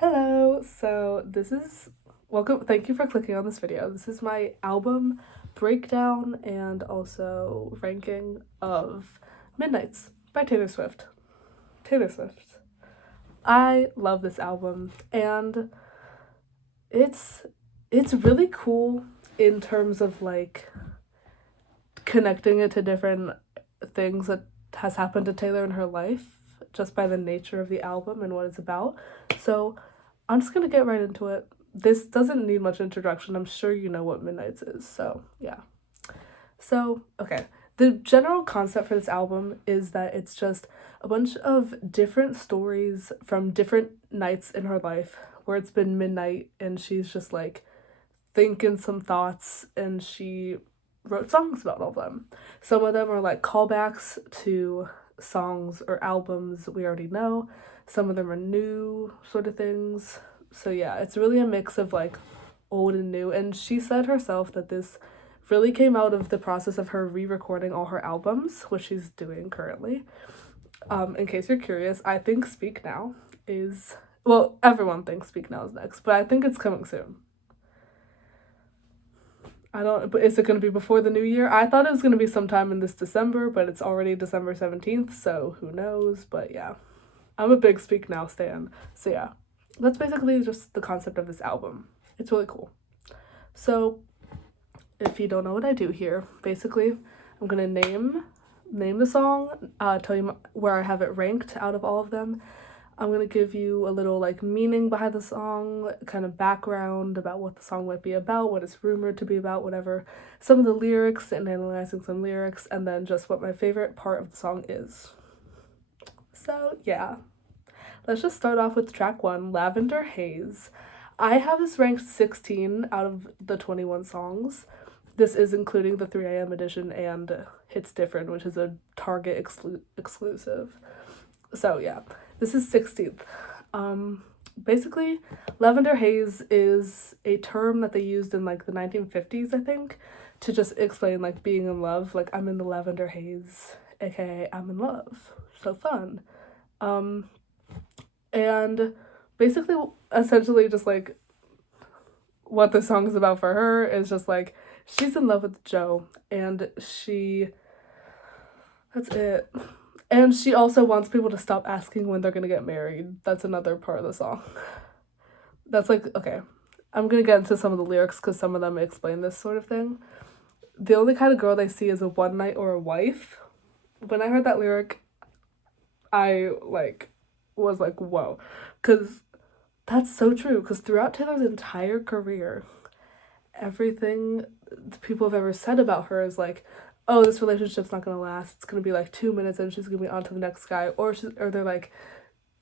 Hello, so welcome, thank you for clicking on this video. This is my album breakdown and also ranking of Midnights by Taylor Swift. Taylor Swift. I love this album and it's really cool in terms of like connecting it to different things that has happened to Taylor in her life just by the nature of the album and what it's about. So I'm just gonna get right into it. This doesn't need much introduction. I'm sure you know what Midnights is, so yeah. So, okay. The general concept for this album is that it's just a bunch of different stories from different nights in her life where it's been midnight and she's just like thinking some thoughts and she wrote songs about all of them. Some of them are like callbacks to songs or albums we already know. Some of them are new sort of things. So yeah, it's really a mix of like old and new. And she said herself that this really came out of the process of her re-recording all her albums, which she's doing currently. In case you're curious, I think Speak Now is, well, everyone thinks Speak Now is next, but I think it's coming soon. I don't, but is it going to be before the new year? I thought it was going to be sometime in this December, but it's already December 17th, so who knows? But yeah, I'm a big Speak Now stan. So yeah, that's basically just the concept of this album. It's really cool. So if you don't know what I do here, basically I'm going to name the song, tell you where I have it ranked out of all of them. I'm going to give you a little like meaning behind the song, kind of background about what the song might be about, what it's rumored to be about, whatever. Some of the lyrics and analyzing some lyrics, and then just what my favorite part of the song is. So yeah, let's just start off with track 1, Lavender Haze. I have this ranked 16 out of the 21 songs. This is including the 3 a.m. edition and Hits Different, which is a Target exclusive. So yeah, this is 16th. Basically, lavender haze is a term that they used in like the 1950s, I think, to just explain like being in love. Like, I'm in the lavender haze, aka I'm in love. So fun. And basically, essentially, just like what the song is about for her is just like she's in love with Joe, and that's it. And she also wants people to stop asking when they're gonna get married. That's another part of the song. That's like, okay, I'm gonna get into some of the lyrics because some of them explain this sort of thing. The only kind of girl they see is a one night or a wife. When I heard that lyric, I like was like, whoa, because that's so true. Because throughout Taylor's entire career, everything people have ever said about her is like, oh, this relationship's not gonna last. It's gonna be like 2 minutes and she's gonna be on to the next guy. Or they're like,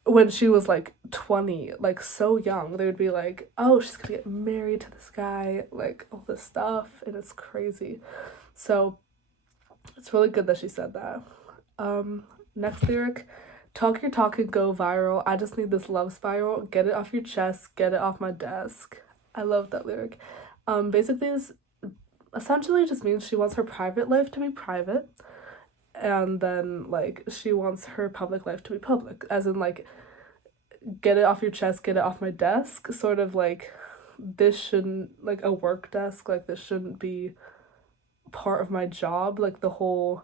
when she was like 20, like so young, they would be like, oh, she's gonna get married to this guy, like all this stuff, and it's crazy. So it's really good that she said that. Next lyric, talk your talk and go viral. I just need this love spiral. Get it off your chest, get it off my desk. I love that lyric. Basically, this essentially just means she wants her private life to be private, and then like she wants her public life to be public, as in like get it off your chest, get it off my desk, sort of like this shouldn't, like a work desk, like this shouldn't be part of my job, like the whole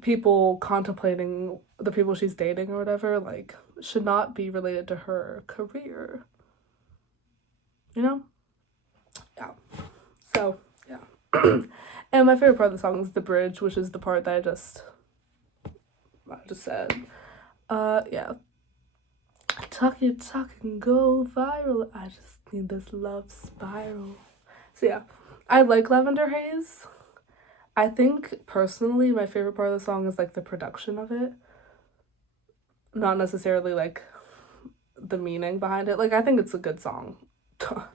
people contemplating the people she's dating or whatever, like should not be related to her career, you know? Yeah. So yeah. And my favorite part of the song is the bridge, which is the part that I just said. Yeah. Talk your talk and go viral. I just need this love spiral. So yeah, I like Lavender Haze. I think personally my favorite part of the song is like the production of it, not necessarily like the meaning behind it. Like, I think it's a good song.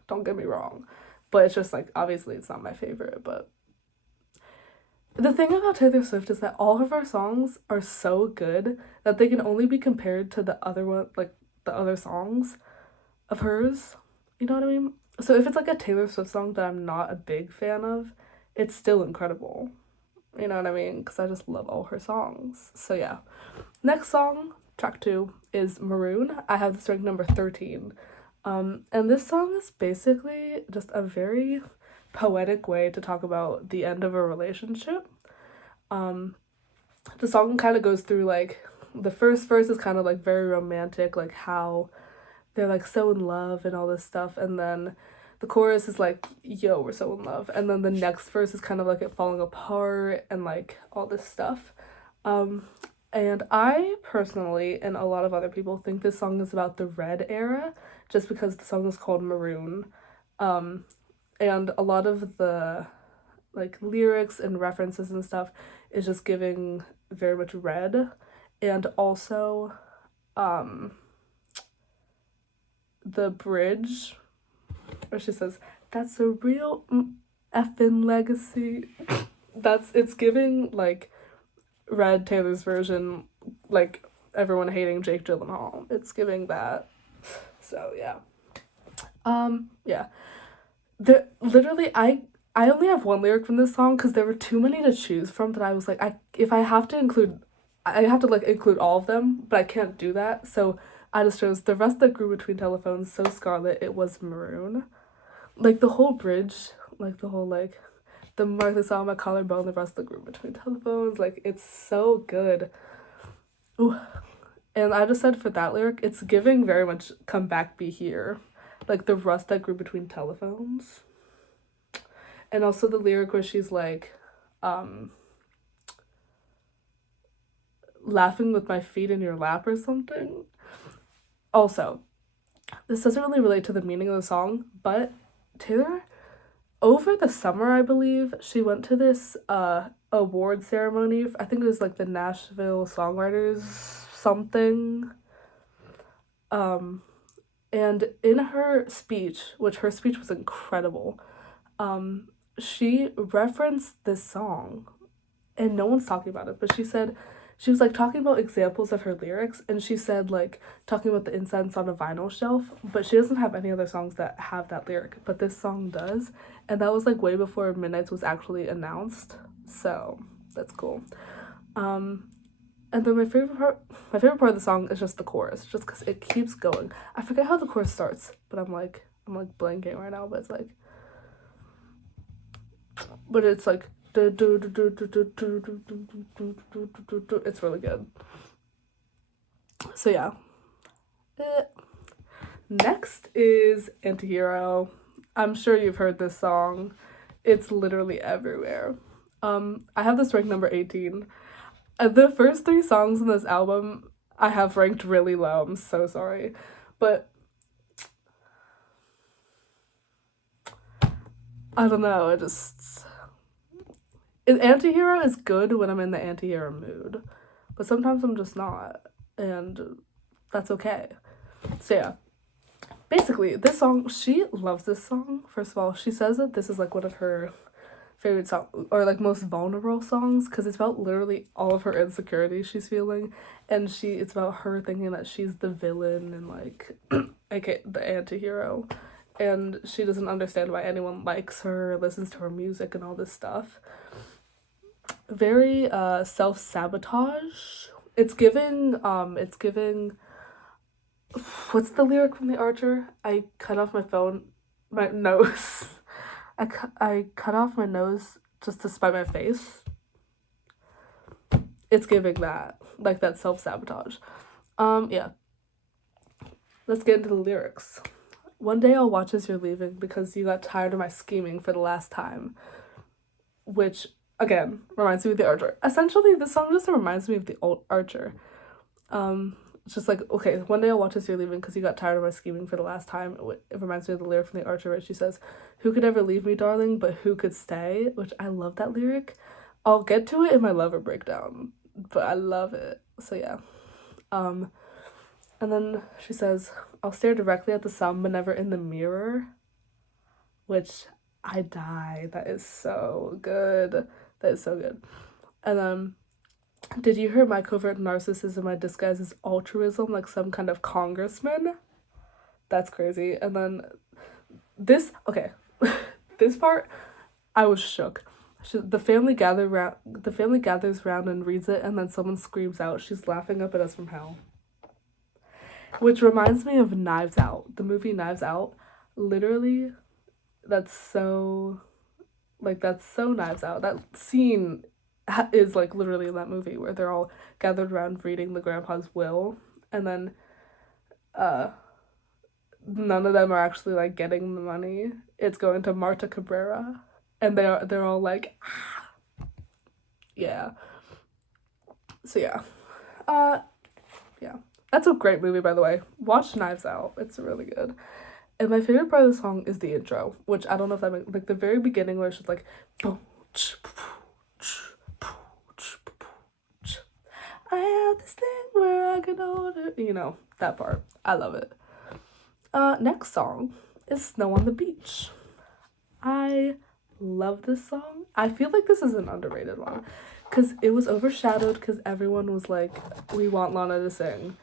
Don't get me wrong, but it's just like obviously it's not my favorite. But the thing about Taylor Swift is that all of her songs are so good that they can only be compared to the other one, like the other songs of hers. You know what I mean? So if it's like a Taylor Swift song that I'm not a big fan of, it's still incredible. You know what I mean? Because I just love all her songs. So yeah. Next song, track 2 is Maroon. I have this ranked number 13. And this song is basically just a very poetic way to talk about the end of a relationship. The song kind of goes through, like, the first verse is kind of like very romantic, like how they're like so in love and all this stuff, and then the chorus is like, yo, we're so in love, and then the next verse is kind of like it falling apart and like all this stuff. And I personally, and a lot of other people, think this song is about the Red era, just because the song is called Maroon. And a lot of the like lyrics and references and stuff is just giving very much Red. And also, the bridge where she says, that's a real effing legacy. It's giving like Red Taylor's version, like everyone hating Jake Gyllenhaal. It's giving that. So yeah. Yeah. Literally, I only have one lyric from this song because there were too many to choose from that I was like, if I have to include, I have to like include all of them, but I can't do that. So I just chose the rest that grew between telephones, so scarlet, it was maroon. Like the whole bridge, like the whole like, the mark that saw on my collarbone, the rest that grew between telephones, like it's so good. Ooh. And I just said for that lyric, it's giving very much come back be here. Like the rust that grew between telephones. And also the lyric where she's like, laughing with my feet in your lap or something. Also, this doesn't really relate to the meaning of the song, but Taylor, over the summer, I believe, she went to this award ceremony. I think it was like the Nashville Songwriters something. And in her speech, which her speech was incredible, she referenced this song, and no one's talking about it, but she said, she was like talking about examples of her lyrics, and she said like talking about the incense on a vinyl shelf, but she doesn't have any other songs that have that lyric, but this song does, and that was like way before Midnight's was actually announced, so that's cool. And then my favorite part of the song is just the chorus, just because it keeps going. I forget how the chorus starts, but I'm like blanking right now, but it's like, it's really good. So yeah. Next is Antihero. I'm sure you've heard this song. It's literally everywhere. I have this ranked number 18. The first 3 songs in this album I have ranked really low. I'm so sorry. But I don't know, Antihero is good when I'm in the antihero mood, but sometimes I'm just not, and that's okay. So yeah, basically this song, she loves this song. First of all, she says that this is like one of her favorite songs, or like most vulnerable songs, because it's about literally all of her insecurities she's feeling, and it's about her thinking that she's the villain and like aka the antihero, and she doesn't understand why anyone likes her, listens to her music and all this stuff. Very self-sabotage. It's giving what's the lyric from The Archer? I cut off my nose. I cut off my nose just to spite my face. It's giving that, like that self-sabotage. Yeah. Let's get into the lyrics. One day I'll watch as you're leaving because you got tired of my scheming for the last time. Which, again, reminds me of The Archer. Essentially, this song just reminds me of the old Archer. It's just like, okay, one day I'll watch as you're leaving because you got tired of my scheming for the last time. It reminds me of the lyric from The Archer where she says, who could ever leave me, darling, but who could stay? Which I love that lyric. I'll get to it in my lover breakdown, but I love it. So yeah. And then she says, I'll stare directly at the sun, but never in the mirror. Which I die. That is so good. That is so good. And then, did you hear my covert narcissism I disguise as altruism like some kind of congressman? That's crazy. And then this part, I was shook. The family gathers round and reads it, and then someone screams out, she's laughing up at us from hell. which reminds me of Knives Out, the movie Knives Out. Literally, that's so that's so Knives Out. That scene is like literally in that movie where they're all gathered around reading the grandpa's will, and then uh none of them are actually like getting the money. It's going to Marta Cabrera, and they're all like, yeah. So yeah, uh, yeah. That's a great movie, by the way. Watch Knives Out. It's really good. And my favorite part of the song is the intro, which I don't know if that makes, like the very beginning where it's just like, I have this thing where I can order, that part. I love it. Next song is Snow on the Beach. I love this song. I feel like this is an underrated one because it was overshadowed because everyone was like, we want Lana to sing.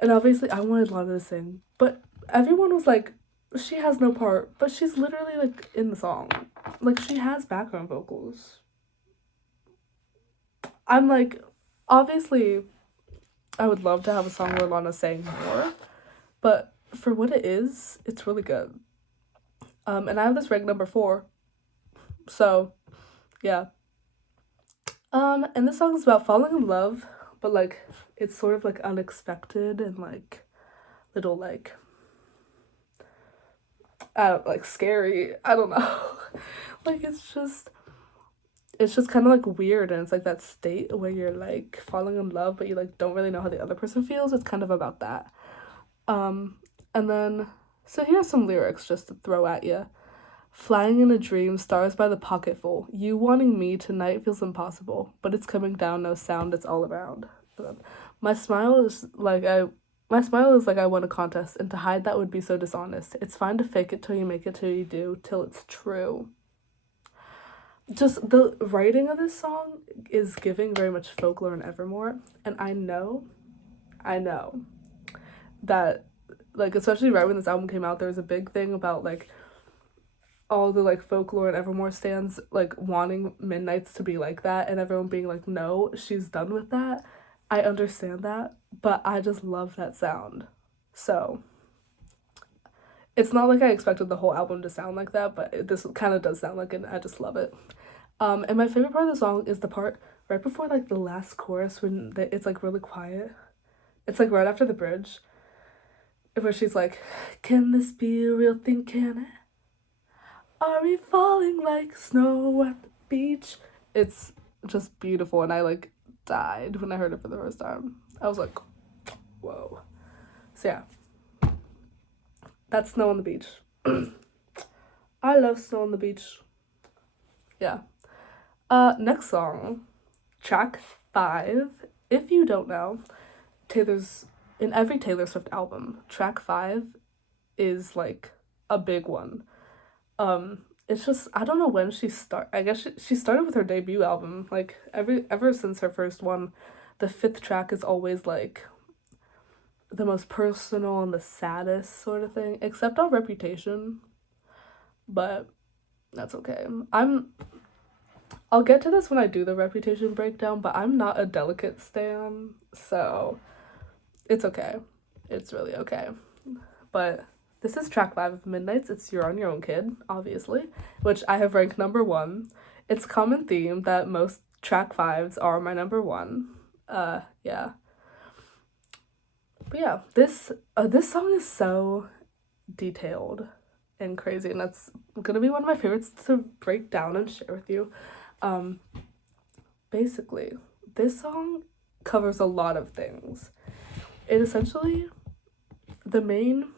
And obviously I wanted Lana to sing, but everyone was like, she has no part, but she's literally like in the song. Like she has background vocals. I'm like, obviously I would love to have a song where Lana sang more, but for what it is, it's really good. And I have this ranked number 4. So, yeah. And this song is about falling in love, but like it's sort of like unexpected and like little like like scary. I don't know. Like it's just kind of like weird, and it's like that state where you're like falling in love but you like don't really know how the other person feels. It's kind of about that. And then so here's some lyrics just to throw at you. Flying in a dream, stars by the pocketful. You wanting me tonight feels impossible, but it's coming down, no sound, it's all around. My smile is like I won a contest, and to hide that would be so dishonest. It's fine to fake it till you make it till you do, till it's true. Just the writing of this song is giving very much Folklore and Evermore, and I know that like especially right when this album came out, there was a big thing about like all the like Folklore and Evermore stands like wanting Midnights to be like that, and everyone being like, no, she's done with that. I understand that, but I just love that sound. So it's not like I expected the whole album to sound like that, but this kind of does sound like it, and I just love it. And my favorite part of the song is the part right before like the last chorus when it's like really quiet. It's like right after the bridge where she's like, can this be a real thing, can it? Are we falling like snow at the beach? It's just beautiful, and I like died when I heard it for the first time. I was like, whoa. So yeah, that's Snow on the Beach. I love Snow on the Beach. Yeah. Next song, track 5. If you don't know, in every Taylor Swift album, track 5 is like a big one. It's just I don't know when I guess she started with her debut album. Like ever since her first one, the 5th track is always like the most personal and the saddest sort of thing, except on Reputation. But that's okay. I'll get to this when I do the Reputation breakdown, but I'm not a Delicate stan, so it's okay. It's really okay. But this is track 5 of Midnights. It's You're on Your Own, Kid, obviously, which I have ranked number 1. It's common theme that most track 5s are my number 1. Yeah. But yeah, this song is so detailed and crazy, and that's gonna be one of my favorites to break down and share with you. Basically, this song covers a lot of things. It essentially, the main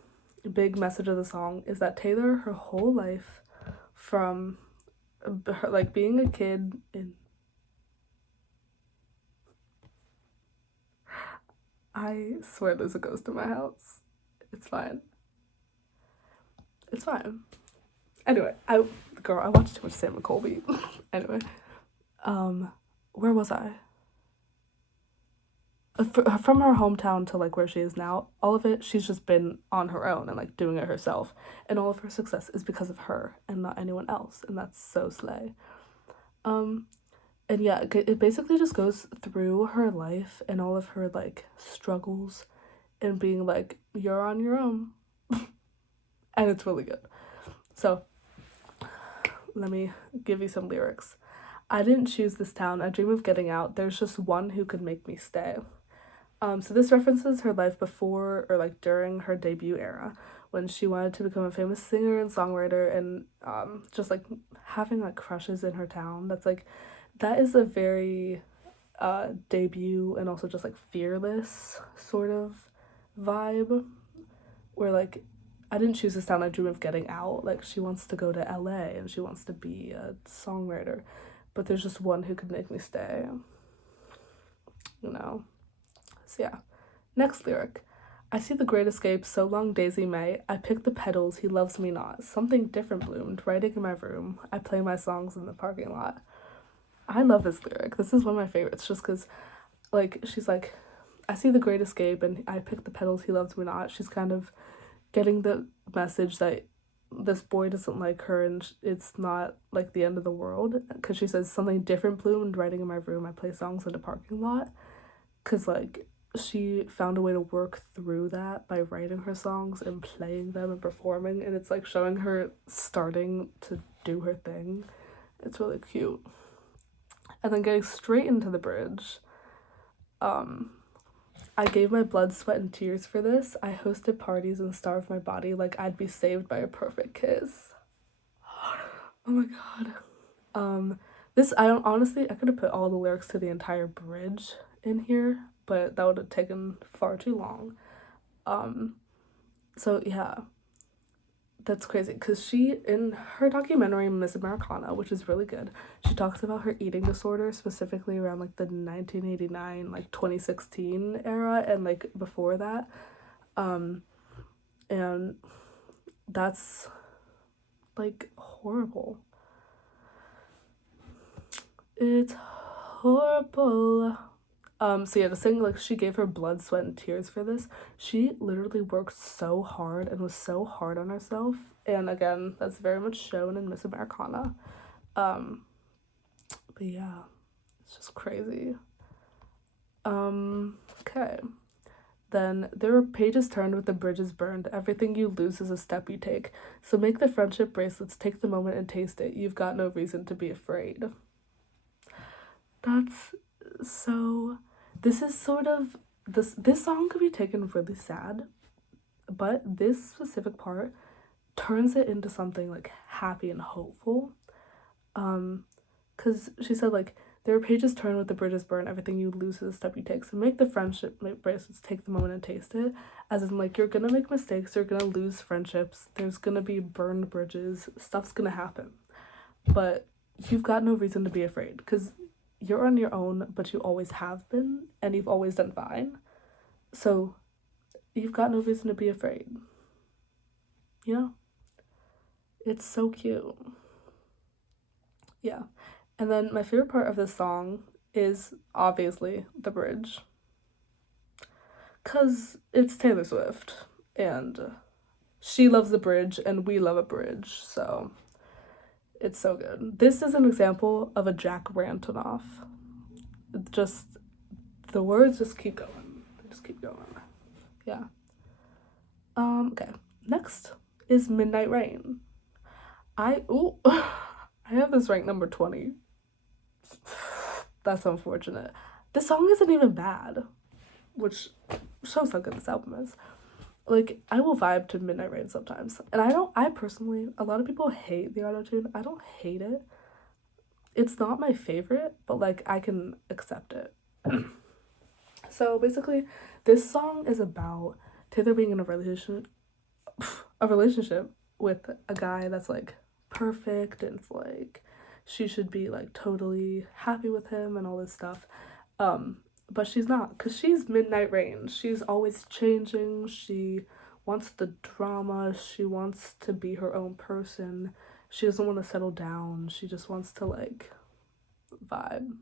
big message of the song is that Taylor, her whole life, from her like being a kid in I swear there's a ghost in my house. It's fine. It's fine. Anyway, I watched too much Sam and Colby. Anyway, where was I? From her hometown to like where she is now, all of it, she's just been on her own and like doing it herself, and all of her success is because of her and not anyone else, and that's so slay. And yeah, it basically just goes through her life and all of her like struggles and being like, you're on your own. And it's really good. So let me give you some lyrics. I didn't choose this town. I dream of getting out. There's just one who could make me stay. So this references her life before or like during her debut era, when she wanted to become a famous singer and songwriter, and just like having like crushes in her town. That is a very debut and also just like fearless sort of vibe, where like, I didn't choose this town, I dream of getting out. Like, she wants to go to LA and she wants to be a songwriter, but there's just one who could make me stay, you know? So yeah. Next lyric. I see the great escape, so long Daisy May. I pick the petals, he loves me not. Something different bloomed, writing in my room. I play my songs in the parking lot. I love this lyric. This is one of my favorites, just because, like, she's like, I see the great escape and I pick the petals, he loves me not. She's kind of getting the message that this boy doesn't like her and it's not like the end of the world, because she says something different bloomed, writing in my room. I play songs in the parking lot, because like, she found a way to work through that by writing her songs and playing them and performing, and it's like showing her starting to do her thing. It's really cute. And then getting straight into the bridge. I gave my blood, sweat, and tears for this. I hosted parties and starved my body like I'd be saved by a perfect kiss. Oh my god. This, I don't, honestly, I could have put all the lyrics to the entire bridge in here, but that would have taken far too long. So yeah, that's crazy, because she, in her documentary Miss Americana, which is really good, she talks about her eating disorder, specifically around like the 1989, like 2016 era, and like before that. And that's like horrible. It's horrible. So yeah, to sing, like, she gave her blood, sweat, and tears for this. She literally worked so hard and was so hard on herself. And again, that's very much shown in Miss Americana. But yeah, it's just crazy. Okay. Then there are pages turned with the bridges burned. Everything you lose is a step you take. So make the friendship bracelets, take the moment and taste it. You've got no reason to be afraid. That's so, this is sort of, this song could be taken really sad, but this specific part turns it into something like happy and hopeful. Because she said, like, there are pages turned with the bridges burned, everything you lose is a step you take. So make the friendship bracelets, take the moment and taste it. As in, like, you're gonna make mistakes, you're gonna lose friendships, there's gonna be burned bridges, stuff's gonna happen. But you've got no reason to be afraid, because you're on your own, but you always have been, and you've always done fine. So you've got no reason to be afraid. You know? It's so cute. Yeah. And then my favorite part of this song is obviously the bridge. Because it's Taylor Swift, and she loves the bridge, and we love a bridge, so it's so good. This is an example of a Jack Rantonoff. Just, the words just keep going. They just keep going. Yeah. Okay. Next is Midnight Rain. I have this ranked number 20. That's unfortunate. This song isn't even bad, which shows how good this album is. Like, I will vibe to Midnight Rain sometimes. And I personally, a lot of people hate the auto-tune. I don't hate it. It's not my favorite, but like, I can accept it. So basically, this song is about Taylor being in a relationship with a guy that's like perfect, and it's like she should be like totally happy with him and all this stuff. But she's not, because she's Midnight Rain. She's always changing. She wants the drama. She wants to be her own person. She doesn't want to settle down. She just wants to like vibe.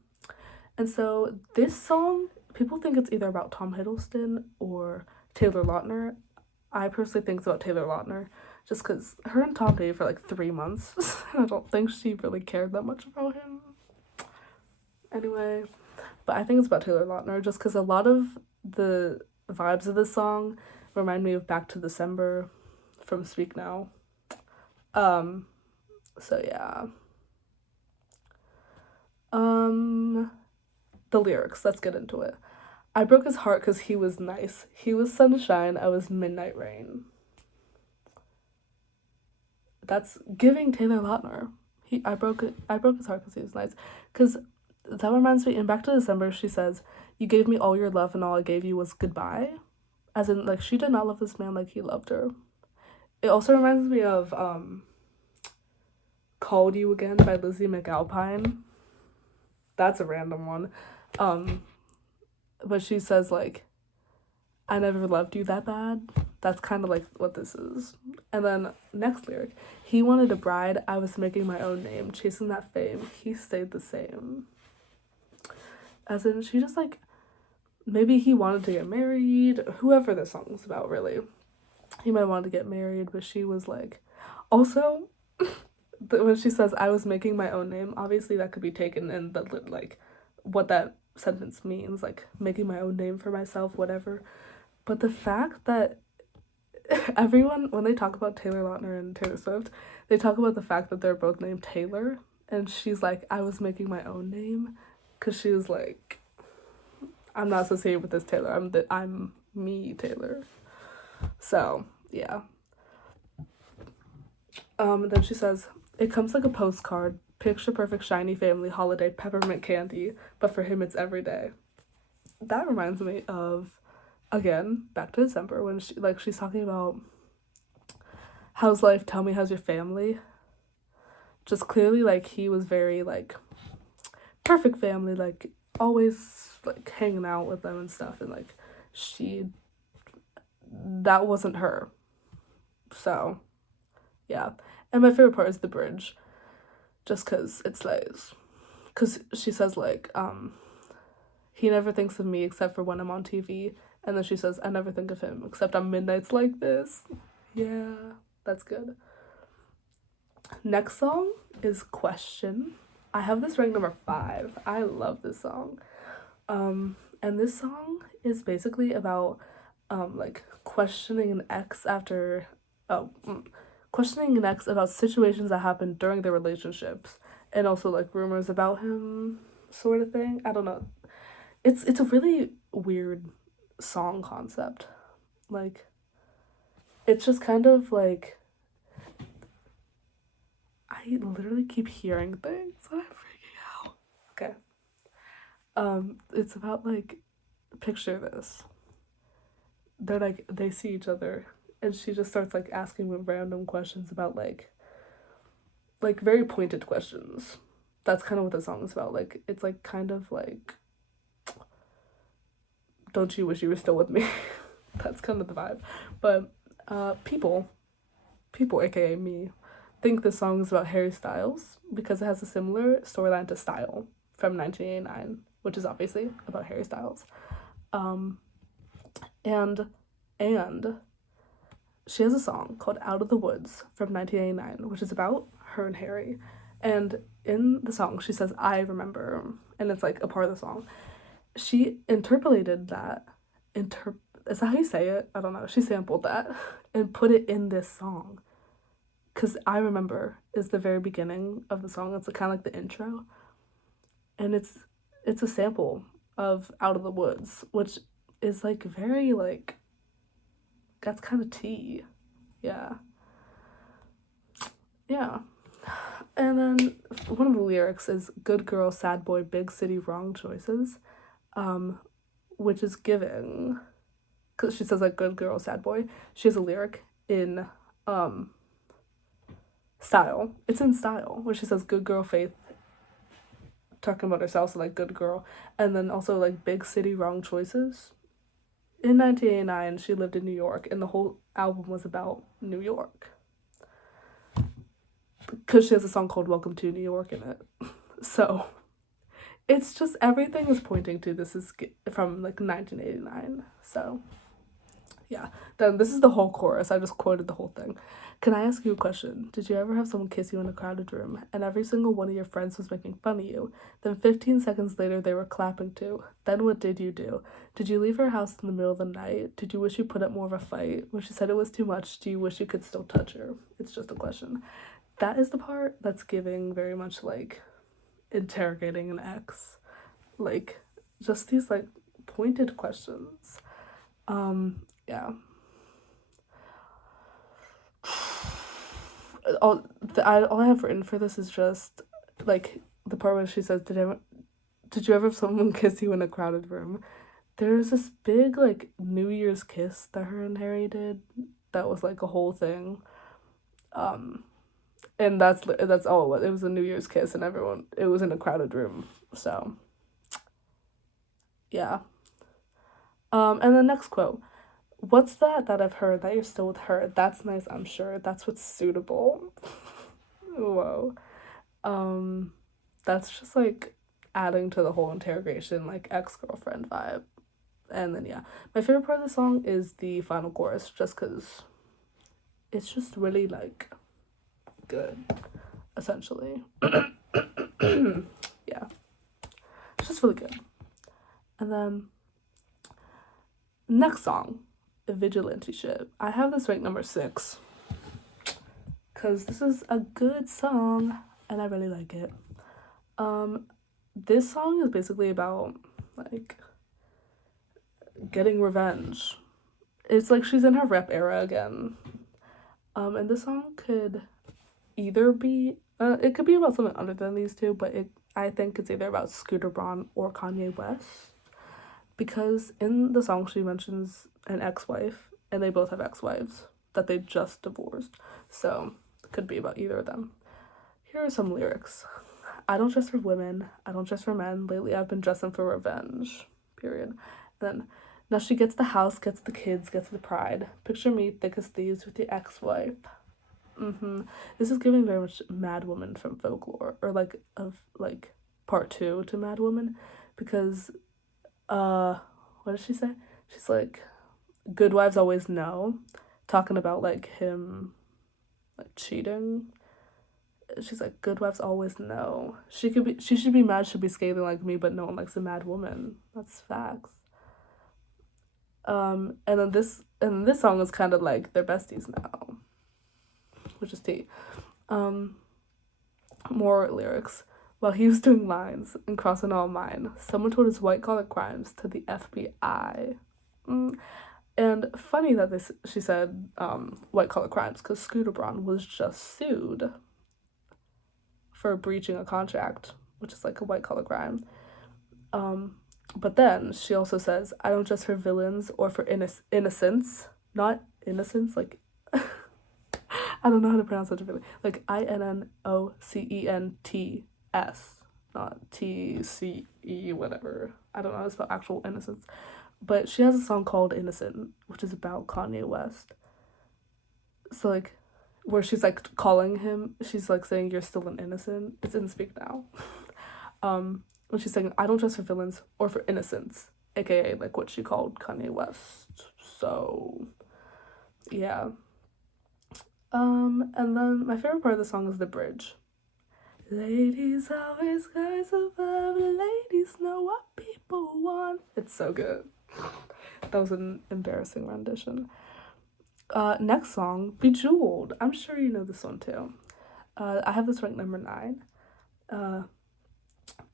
And so this song, people think it's either about Tom Hiddleston or Taylor Lautner. I personally think it's about Taylor Lautner, just because her and Tom dated for like 3 months. And I don't think she really cared that much about him. Anyway, but I think it's about Taylor Lautner, just because a lot of the vibes of this song remind me of Back to December from Speak Now. So yeah. The lyrics, let's get into it. I broke his heart because he was nice. He was sunshine, I was midnight rain. That's giving Taylor Lautner. I broke his heart because he was nice. Because that reminds me, in Back to December, she says, "You gave me all your love and all I gave you was goodbye." As in, like, she did not love this man like he loved her. It also reminds me of Called You Again by Lizzie McAlpine. That's a random one. But she says, like, I never loved you that bad. That's kind of like what this is. And then next lyric, he wanted a bride, I was making my own name, chasing that fame, he stayed the same. As in, she just, like, maybe he wanted to get married, whoever this song's about, really. He might want to get married, but she was like, also, when she says, I was making my own name, obviously that could be taken in the, like, what that sentence means, like, making my own name for myself, whatever. But the fact that everyone, when they talk about Taylor Lautner and Taylor Swift, they talk about the fact that they're both named Taylor, and she's like, I was making my own name, because she was like, I'm not associated with this Taylor, I'm me, Taylor. So, yeah. Then she says, it comes like a postcard, picture perfect shiny family holiday, peppermint candy, but for him it's every day. That reminds me of, again, Back to December, when she's talking about how's life, tell me how's your family. Just clearly, like, he was very, like, perfect family, like, always, like, hanging out with them and stuff, and, like, that wasn't her. So, yeah. And my favorite part is the bridge, just because it slays. Because she says, like, he never thinks of me except for when I'm on TV. And then she says, I never think of him except on midnights like this. Yeah, that's good. Next song is Question. I have this ranked number 5. I love this song. And this song is basically about, like, questioning an ex about situations that happened during their relationships. And also, like, rumors about him, sort of thing. I don't know. It's a really weird song concept. Like, it's just kind of like, I literally keep hearing things and I'm freaking out. Okay. It's about, like, picture this. They're like, they see each other and she just starts, like, asking them random questions about, like very pointed questions. That's kind of what the song is about. Like, it's, like, kind of like, don't you wish you were still with me? That's kind of the vibe. But people, aka me, think this song is about Harry Styles because it has a similar storyline to Style from 1989, which is obviously about Harry Styles. And she has a song called Out of the Woods from 1989, which is about her and Harry. And in the song, she says, I remember, and it's, like, a part of the song. She interpolated that, is that how you say it? I don't know. She sampled that and put it in this song. Because I remember is the very beginning of the song. It's kind of like the intro. And it's a sample of Out of the Woods, which is, like, very, like, that's kind of tea. Yeah. And then one of the lyrics is good girl, sad boy, big city, wrong choices, which is giving, because she says, like, good girl, sad boy. She has a lyric in Style. It's in Style, where she says good girl, Faith, talking about herself, so, like, good girl. And then also, like, big city, wrong choices. In 1989, she lived in New York, and the whole album was about New York. Because she has a song called Welcome to New York in it. So, it's just, everything is pointing to this is from, like, 1989. So, Yeah. Then this is the whole chorus. I just quoted the whole thing. Can I ask you a question? Did you ever have someone kiss you in a crowded room and every single one of your friends was making fun of you? Then 15 seconds later they were clapping too. Then what did you do? Did you leave her house in the middle of the night? Did you wish you put up more of a fight? When she said it was too much, do you wish you could still touch her? It's just a question. That is the part that's giving very much like interrogating an ex. Like just these like pointed questions. Yeah. All I have written for this is just like the part where she says, did you ever have someone kiss you in a crowded room?" There's this big like New Year's kiss that her and Harry did. That was like a whole thing. And that's all it was. It was a New Year's kiss, and everyone. It was in a crowded room. So, yeah. And the next quote. What's that I've heard that you're still with her? That's nice, I'm sure. That's what's suitable. Whoa. That's just like adding to the whole interrogation, like ex-girlfriend vibe. And then yeah, my favorite part of the song is the final chorus, just because it's just really like good, essentially. Yeah, it's just really good. And then next song, vigilante shit. I have this ranked number 6 because this is a good song and I really like it. This song is basically about like getting revenge. It's like she's in her rep era again. And this song could either be it could be about something other than these two, but I think it's either about Scooter Braun or Kanye West, because in the song she mentions an ex-wife and they both have ex-wives that they just divorced, so it could be about either of them. Here are some lyrics. I don't dress for women, I don't dress for men. Lately I've been dressing for revenge. Period. And then, now she gets the house, gets the kids, gets the pride. Picture me thick as thieves with the ex-wife. This is giving very much Mad Woman from Folklore, or like of like part 2 to Mad Woman, because what does she say? She's like, good wives always know, talking about like him like cheating. She's like, good wives always know. She should be mad, should be scathing like me, but no one likes a mad woman. That's facts. And this song is kind of like they're besties now, which is tea. More lyrics. While he was doing lines and crossing all mine, someone told his white-collar crimes to the FBI. And funny that she said white-collar crimes, because Scooter Braun was just sued for breaching a contract, which is like a white-collar crime. But then she also says, I don't just for villains or for innocents, not innocence, like I don't know how to pronounce such a villain. Like INNOCENTS, not TCE, whatever. I don't know how to spell actual innocence. But she has a song called Innocent, which is about Kanye West. So, like, where she's, like, calling him, she's, like, saying, you're still an innocent. It's in Speak Now. When she's saying, I don't dress for villains or for innocents, aka, like, what she called Kanye West. So, yeah. And then my favorite part of the song is the bridge. Ladies always rise above, ladies know what people want. It's so good. That was an embarrassing rendition. Next song, Bejeweled. I'm sure you know this one too. I have this ranked number 9.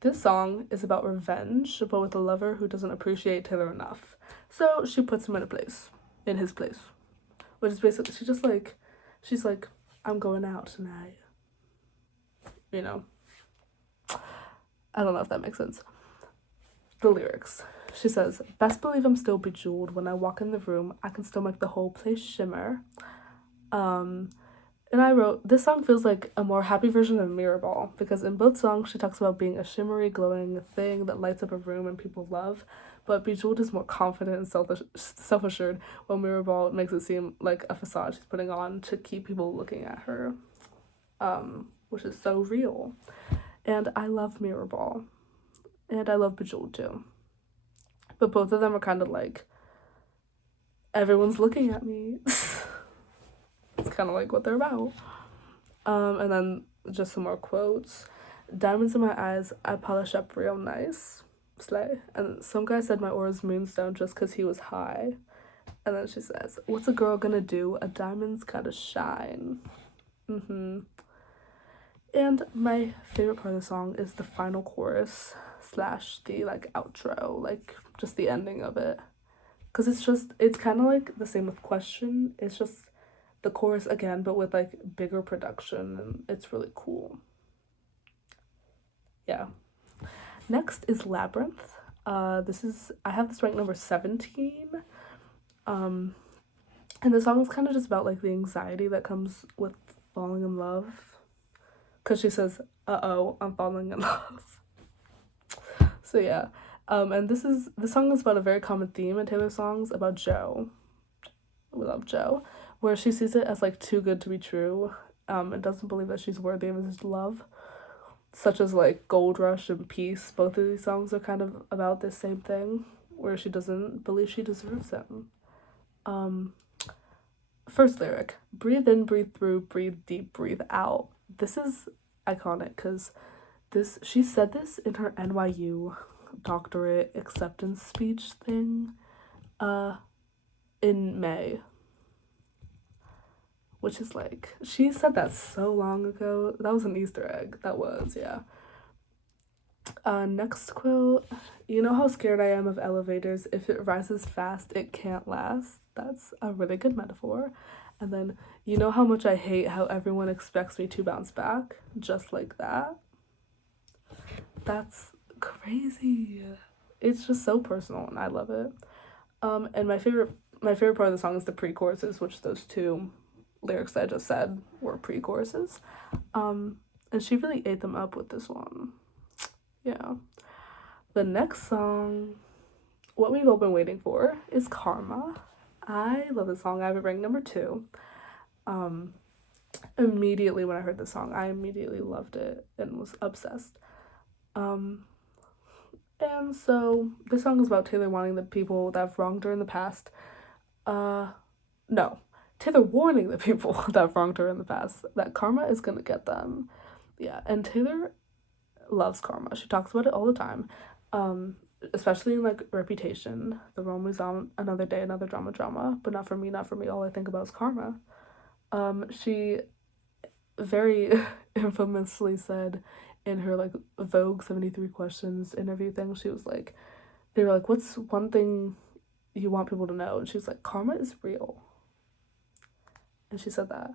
This song is about revenge, but with a lover who doesn't appreciate Taylor enough. So she puts him in his place. Which is basically, she's like, I'm going out tonight. You know? I don't know if that makes sense. The lyrics. She says, best believe I'm still bejeweled. When I walk in the room, I can still make the whole place shimmer. And I wrote, this song feels like a more happy version of Mirrorball, because in both songs she talks about being a shimmery, glowing thing that lights up a room and people love, but Bejeweled is more confident and self-assured, while Mirrorball makes it seem like a facade she's putting on to keep people looking at her, which is so real. And I love Mirrorball, and I love Bejeweled too. But both of them are kind of like everyone's looking at me. It's kind of like what they're about. And then just some more quotes. Diamonds in my eyes, I polish up real nice. Slay. And some guy said my aura's moonstone just because he was high. And then she says, what's a girl gonna do? A diamond's gotta shine. And my favorite part of the song is the final chorus / the like outro, like just the ending of it. Because it's kind of like the same with Question. It's just the chorus again, but with like bigger production, and it's really cool. Yeah. Next is Labyrinth. I have this ranked number 17. And the song is kind of just about like the anxiety that comes with falling in love. Because she says, uh-oh, I'm falling in love. So yeah. And the song is about a very common theme in Taylor's songs about Joe. We love Joe. Where she sees it as like too good to be true. And doesn't believe that she's worthy of his love. Such as like Gold Rush and Peace. Both of these songs are kind of about this same thing. Where she doesn't believe she deserves him. First lyric. Breathe in, breathe through, breathe deep, breathe out. This is iconic because she said this in her NYU doctorate acceptance speech thing in May, which is like, she said that so long ago. That was an Easter egg. That was, yeah. Next quote. You know how scared I am of elevators. If it rises fast, it can't last. That's a really good metaphor. And then, you know how much I hate how everyone expects me to bounce back, just like that. That's crazy. It's just so personal, and I love it. And my favorite part of the song is the pre-choruses, which those two lyrics I just said were pre-choruses. And she really ate them up with this one. Yeah. The next song, what we've all been waiting for, is Karma. I love this song. I have it ranked number 2. Immediately when I heard this song, I immediately loved it and was obsessed. And so this song is about Taylor wanting the people that have wronged her in the past. No. Taylor warning the people that have wronged her in the past that karma is gonna get them. Yeah, and Taylor loves karma. She talks about it all the time. Especially in like Reputation. The Rome was on Another Day, Another Drama, but not for me, all I think about is karma. She very infamously said in her like Vogue 73 Questions interview thing, she was like, they were like, what's one thing you want people to know? And she was like, karma is real. And she said that.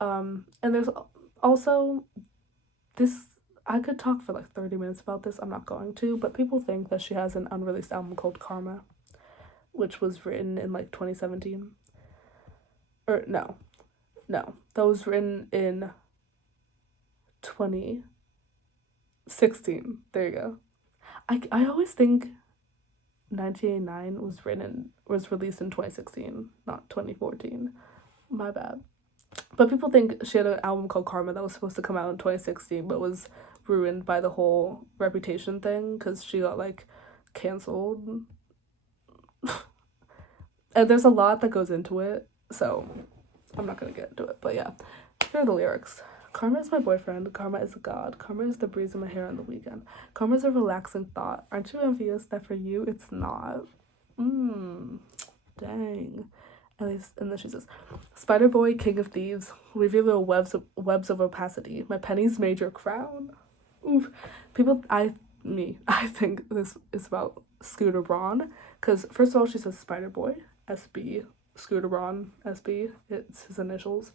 And there's also this, I could talk for like 30 minutes about this. I'm not going to, but people think that she has an unreleased album called Karma, which was written in like 2017. Or no, that was written in 2016. There you go. I always think 1989 was released in 2016, not 2014. My bad. But people think she had an album called Karma that was supposed to come out in 2016, but was ruined by the whole Reputation thing because she got like canceled. And there's a lot that goes into it, so I'm not gonna get into it. But yeah, here are the lyrics. Karma is my boyfriend. Karma is a god. Karma is the breeze in my hair on the weekend. Karma is a relaxing thought. Aren't you envious that for you it's not? Dang. And then she says, Spider Boy, King of Thieves, weave your little webs of opacity. My pennies made your crown. Oof. I think this is about Scooter Braun. Because first of all, she says Spider Boy, SB, Scooter Braun, SB. It's his initials.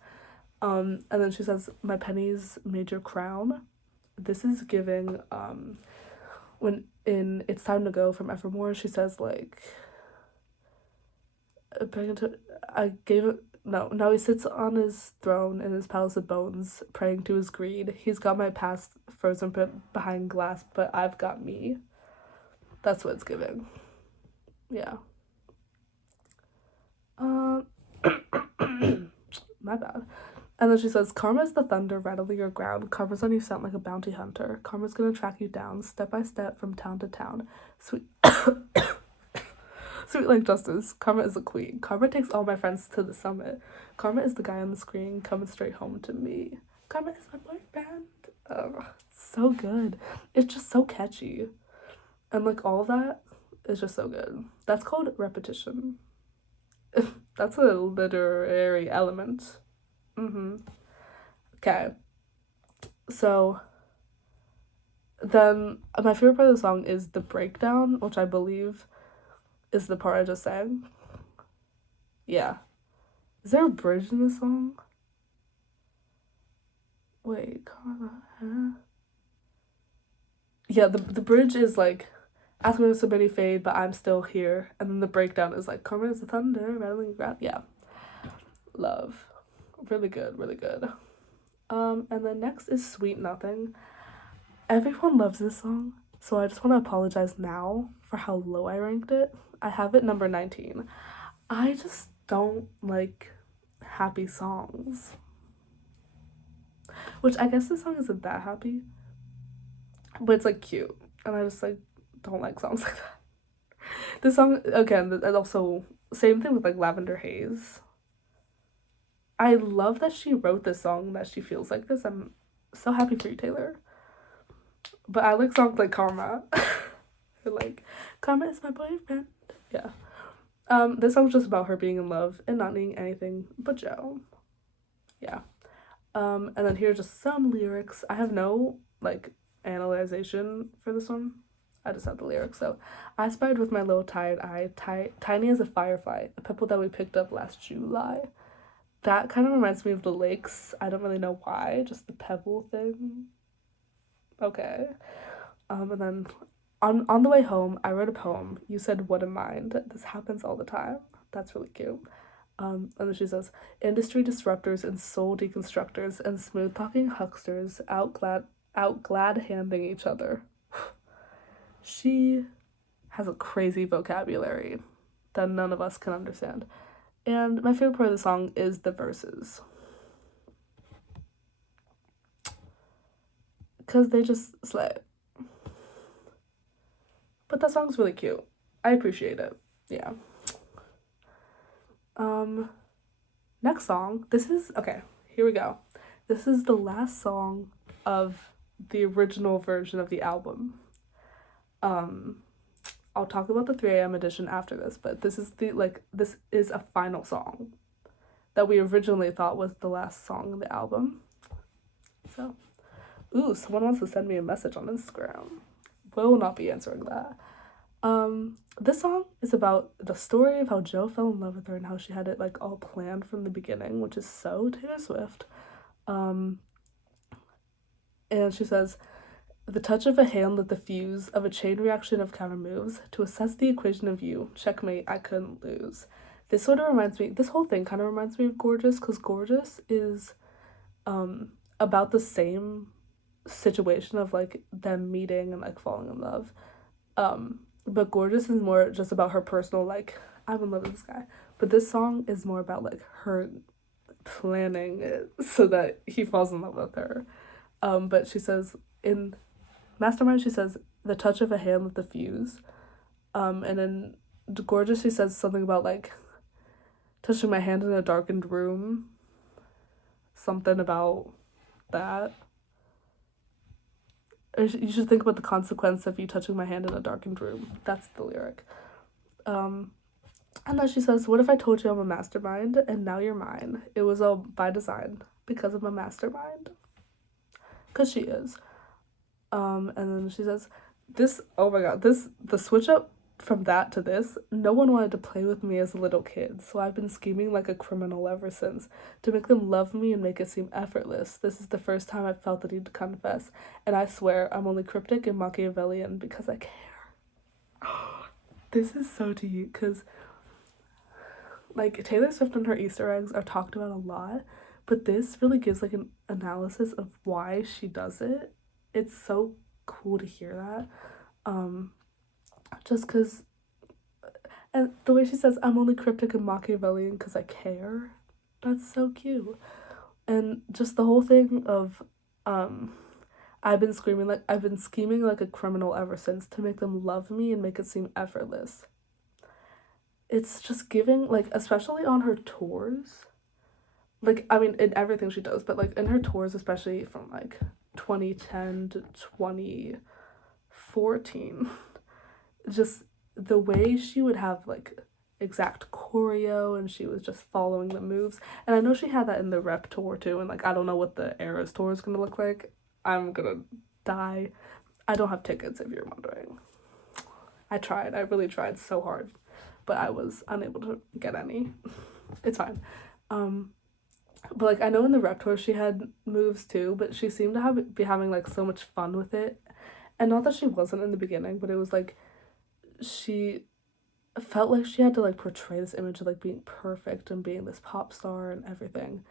And then she says, my pennies made your crown. This is giving, when in It's Time to Go from Evermore, she says, like, now he sits on his throne in his palace of bones, praying to his greed. He's got my past frozen behind glass, but I've got me. That's what it's giving. Yeah. My bad. And then she says, Karma's the thunder rattling your ground. Karma's on your scent like a bounty hunter. Karma's gonna track you down, step by step, from town to town. Sweet like justice. Karma is a queen. Karma takes all my friends to the summit. Karma is the guy on the screen coming straight home to me. Karma is my boyfriend. Oh, so good. It's just so catchy. And like all of that is just so good. That's called repetition. That's a literary element. Okay. So then my favorite part of the song is the breakdown, which I believe is the part I just sang. Yeah. Is there a bridge in the song? Wait, Karma. Huh? Yeah, the bridge is like, ask me if somebody fade, but I'm still here. And then the breakdown is like, Karma is the thunder, rattling ground. Yeah. Love. Really good, really good. And then next is Sweet Nothing. Everyone loves this song, so I just want to apologize now for how low I ranked it. I have it number 19. I just don't like happy songs. Which I guess this song isn't that happy, but it's like cute. And I just like don't like songs like that. This song, again, and also same thing with like Lavender Haze. I love that she wrote this song, that she feels like this. I'm so happy for you, Taylor. But I like songs like Karma. Like, Karma is my boyfriend. Yeah. This song's just about her being in love and not needing anything but Joe. Yeah. And then here's just some lyrics. I have no like analyzation for this one. I just have the lyrics. So, I spied with my little tired eye, tiny as a firefly, a pebble that we picked up last July. That kind of reminds me of the lakes. I don't really know why, just the pebble thing. Okay. And then on the way home, I wrote a poem. You said, "What a mind." This happens all the time. That's really cute. And then she says, industry disruptors and soul deconstructors and smooth talking hucksters out glad handing each other. She has a crazy vocabulary that none of us can understand. And my favorite part of the song is the verses. Because they just slay. But that song's really cute. I appreciate it. Yeah. Next song. This is, okay, here we go. This is the last song of the original version of the album. I'll talk about the 3 a.m. edition after this, but this is this is a final song that we originally thought was the last song in the album. So, ooh, someone wants to send me a message on Instagram. Will not be answering that. This song is about the story of how Joe fell in love with her and how she had it like all planned from the beginning, which is so Taylor Swift. And she says, the touch of a hand lit the fuse of a chain reaction of counter moves to assess the equation of you. Checkmate, I couldn't lose. This sort of reminds me, this whole thing kind of reminds me of Gorgeous, because Gorgeous is about the same situation of like them meeting and like falling in love. But Gorgeous is more just about her personal, like, I'm in love with this guy. But this song is more about like her planning it so that he falls in love with her. But she says in Mastermind, she says, the touch of a hand with the fuse. And in Gorgeous, she says something about like touching my hand in a darkened room. Something about that. You should think about the consequence of you touching my hand in a darkened room. That's the lyric. And then she says, what if I told you I'm a mastermind and now you're mine? It was all by design because I'm a mastermind. Because she is. And then she says, oh my god, the switch up from that to this, no one wanted to play with me as a little kid, so I've been scheming like a criminal ever since, to make them love me and make it seem effortless. This is the first time I've felt the need to confess, and I swear I'm only cryptic and Machiavellian because I care. This is so deep, because like Taylor Swift and her Easter eggs are talked about a lot, but this really gives like an analysis of why she does it. It's so cool to hear that. Just because, and the way she says, I'm only cryptic and Machiavellian because I care, that's so cute. And just the whole thing of, I've been scheming like a criminal ever since to make them love me and make it seem effortless. it's just giving, like, especially on her tours, like, I mean, in everything she does, but, like, in her tours, especially from, like, 2010 to 2014, just the way she would have, like, exact choreo, and she was just following the moves. And I know she had that in the Rep tour, too, and, like, I don't know what the Eras tour is gonna look like. I'm gonna die. I don't have tickets, if you're wondering. I really tried so hard, but I was unable to get any. It's fine. But, like, I know in the Rep tour she had moves too, but she seemed to be having, like, so much fun with it. And not that she wasn't in the beginning, but it was, like, she felt like she had to, like, portray this image of, like, being perfect and being this pop star and everything.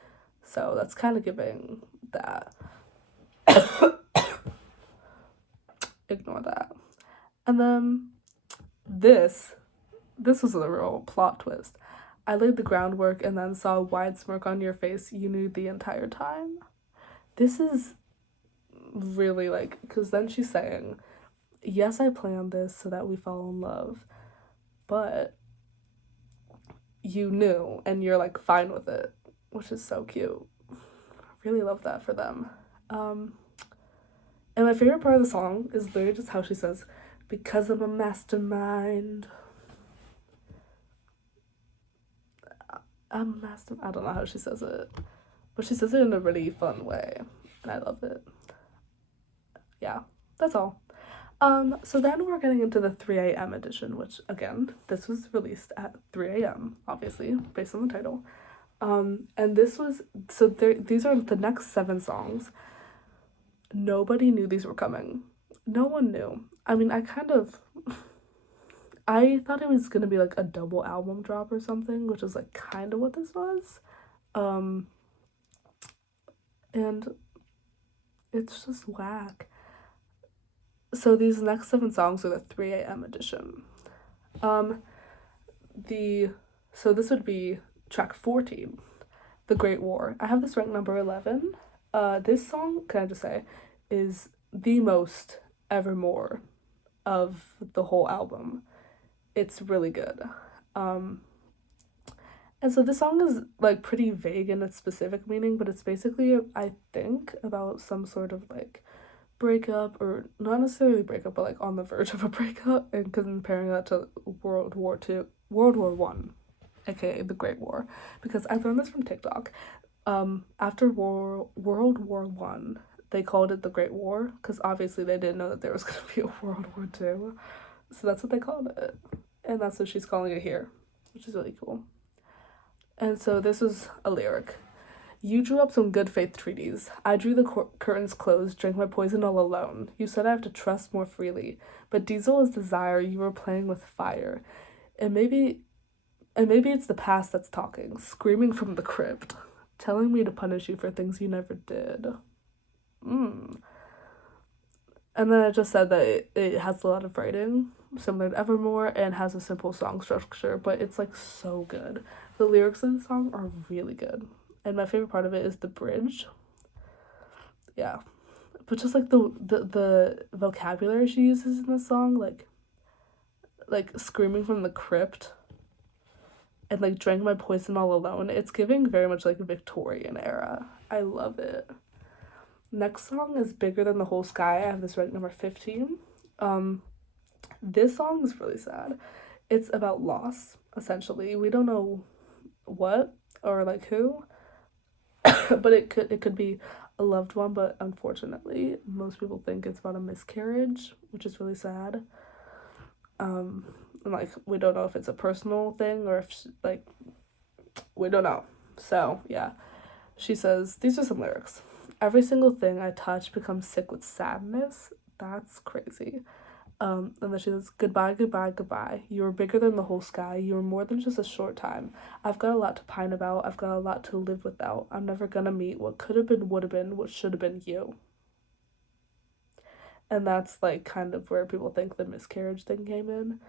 So that's kind of giving that. Ignore that. And then this was a real plot twist. I laid the groundwork and then saw a wide smirk on your face. You knew the entire time. This is really, like, because then she's saying, yes, I planned this so that we fall in love, but you knew and you're, like, fine with it, which is so cute. Really love that for them. And my favorite part of the song is literally just how she says, because I'm a mastermind. I don't know how she says it, but she says it in a really fun way, and I love it. Yeah, that's all. So then we're getting into the 3 a.m. edition, which, again, this was released at 3 a.m., obviously, based on the title. And this was, so these are the next 7 songs. Nobody knew these were coming. No one knew. I mean, I thought it was gonna be, like, a double album drop or something, which is, like, kind of what this was. And it's just whack. So these next 7 songs are the 3 a.m. edition. So this would be track 14, The Great War. I have this ranked number 11. This song, can I just say, is the most Evermore of the whole album. It's really good. And so this song is, like, pretty vague in its specific meaning, but it's basically, I think, about some sort of, like, breakup, or not necessarily breakup, but, like, on the verge of a breakup, and comparing that to World War One, aka the Great War, because I learned this from TikTok. After World War One, they called it the Great War, because obviously they didn't know that there was going to be a World War Two, so that's what they called it, and that's what she's calling it here, which is really cool. And so this was a lyric. You drew up some good faith treaties. I drew the curtains closed, drank my poison all alone. You said I have to trust more freely, but diesel is desire. You were playing with fire, and maybe it's the past that's talking, screaming from the crypt, telling me to punish you for things you never did. And then I just said that it has a lot of writing, similar to Evermore, and has a simple song structure, but it's, like, so good. The lyrics of the song are really good. And my favorite part of it is the bridge. Yeah. But just, like, the vocabulary she uses in the song, like screaming from the crypt and, like, drank my poison all alone. It's giving very much, like, Victorian era. I love it. Next song is Bigger Than the Whole Sky. I have this ranked number 15. This song is really sad. It's about loss, essentially. We don't know what or, like, who, but it could be a loved one, but unfortunately most people think it's about a miscarriage, which is really sad. And, like, we don't know if it's a personal thing or if like, we don't know. So yeah, she says, these are some lyrics. Every single thing I touch becomes sick with sadness. That's crazy. And then she says, goodbye, goodbye, goodbye. You were bigger than the whole sky. You were more than just a short time. I've got a lot to pine about. I've got a lot to live without. I'm never gonna meet what could have been, would have been, what should have been you. And that's, like, kind of where people think the miscarriage thing came in.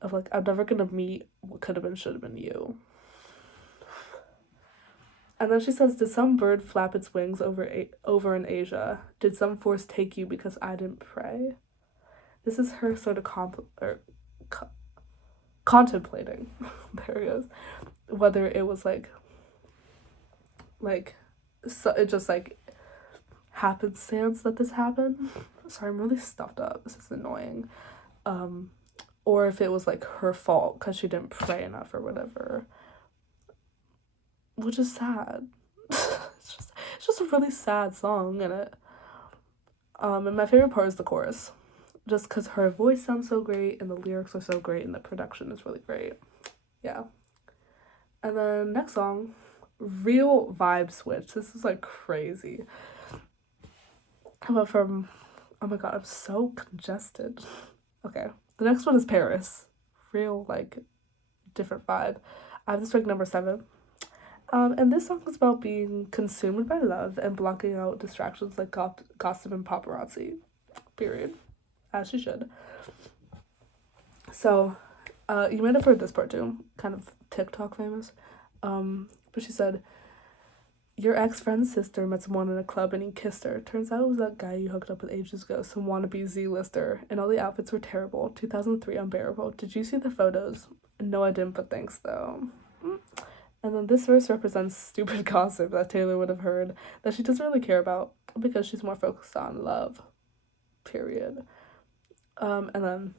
Of, like, I'm never gonna meet what could have been, should have been you. And then she says, did some bird flap its wings over in Asia? Did some force take you because I didn't pray? This is her sort of contemplating, there it goes, whether it was like so it just like happenstance that this happened. Sorry, I'm really stuffed up. This is annoying. Or if it was like her fault because she didn't pray enough or whatever, which is sad. It's just a really sad song, and it. And my favorite part is the chorus, just because her voice sounds so great and the lyrics are so great and the production is really great. Yeah. And then next song, Real Vibe Switch. This is like crazy. But from, oh my god, I'm so congested. Okay, the next one is Paris. Real, like, different vibe. I have this track number 7. And this song is about being consumed by love and blocking out distractions like gossip and paparazzi. Period. As she should. So, you might have heard this part too. Kind of TikTok famous. But she said, your ex-friend's sister met someone in a club and he kissed her. Turns out it was that guy you hooked up with ages ago, some wannabe Z-lister. And all the outfits were terrible. 2003 unbearable. Did you see the photos? No, I didn't, but thanks though. And then this verse represents stupid gossip that Taylor would have heard that she doesn't really care about because she's more focused on love. Period. And then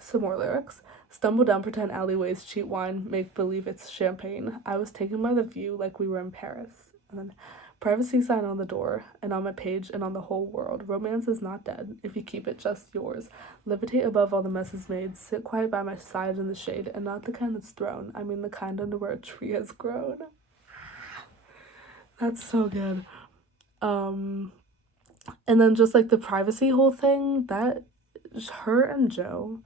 some more lyrics. Stumble down pretend alleyways, cheat wine, make believe it's champagne. I was taken by the view like we were in Paris. And then privacy sign on the door and on my page and on the whole world. Romance is not dead if you keep it just yours. Levitate above all the messes made. Sit quiet by my side in the shade, and not the kind that's thrown. I mean the kind under where a tree has grown. That's so good. And then just like the privacy whole thing, that her and Joe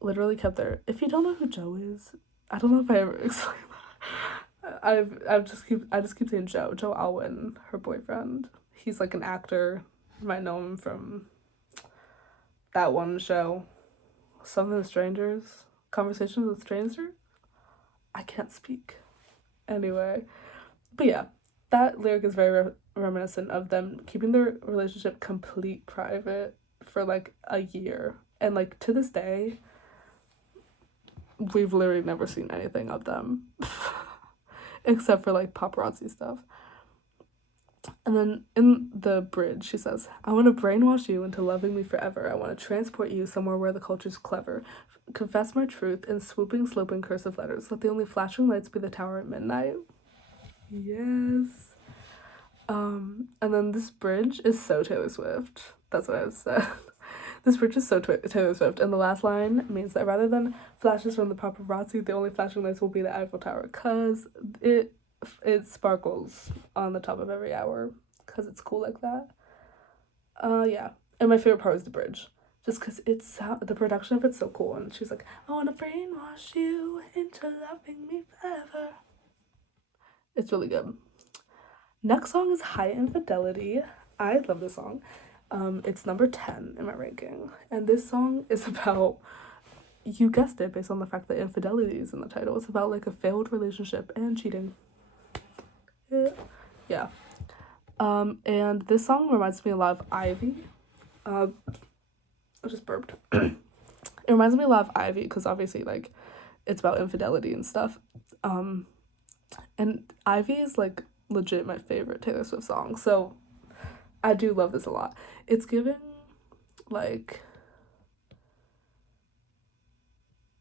literally kept their. If you don't know who Joe is, I don't know if I ever explained that. I just keep saying Joe Alwyn, her boyfriend. He's like an actor. You might know him from that one show, Something with Strangers, Conversations with Strangers. I can't speak. Anyway, but yeah, that lyric is very reminiscent of them keeping their relationship complete private for like a year, and like to this day, we've literally never seen anything of them. Except for like paparazzi stuff. And then in the bridge, she says, I want to brainwash you into loving me forever. I want to transport you somewhere where the culture's clever. Confess my truth in swooping, sloping, cursive letters. Let the only flashing lights be the tower at midnight. Yes. And then this bridge is so Taylor Swift. That's what I've said. This bridge is so Taylor Swift, and the last line means that rather than flashes from the paparazzi, the only flashing lights will be the Eiffel Tower, because it sparkles on the top of every hour, because it's cool like that. Yeah. And my favorite part is the bridge, just because the production of it's so cool, and she's like, I want to brainwash you into loving me forever. It's really good. Next song is High Infidelity. I love this song. It's number 10 in my ranking. And this song is about, you guessed it, based on the fact that infidelity is in the title. It's about like a failed relationship and cheating. Yeah. And this song reminds me a lot of Ivy. I just burped. It reminds me a lot of Ivy because obviously like it's about infidelity and stuff. And Ivy is like legit my favorite Taylor Swift song. So I do love this a lot. It's giving, like,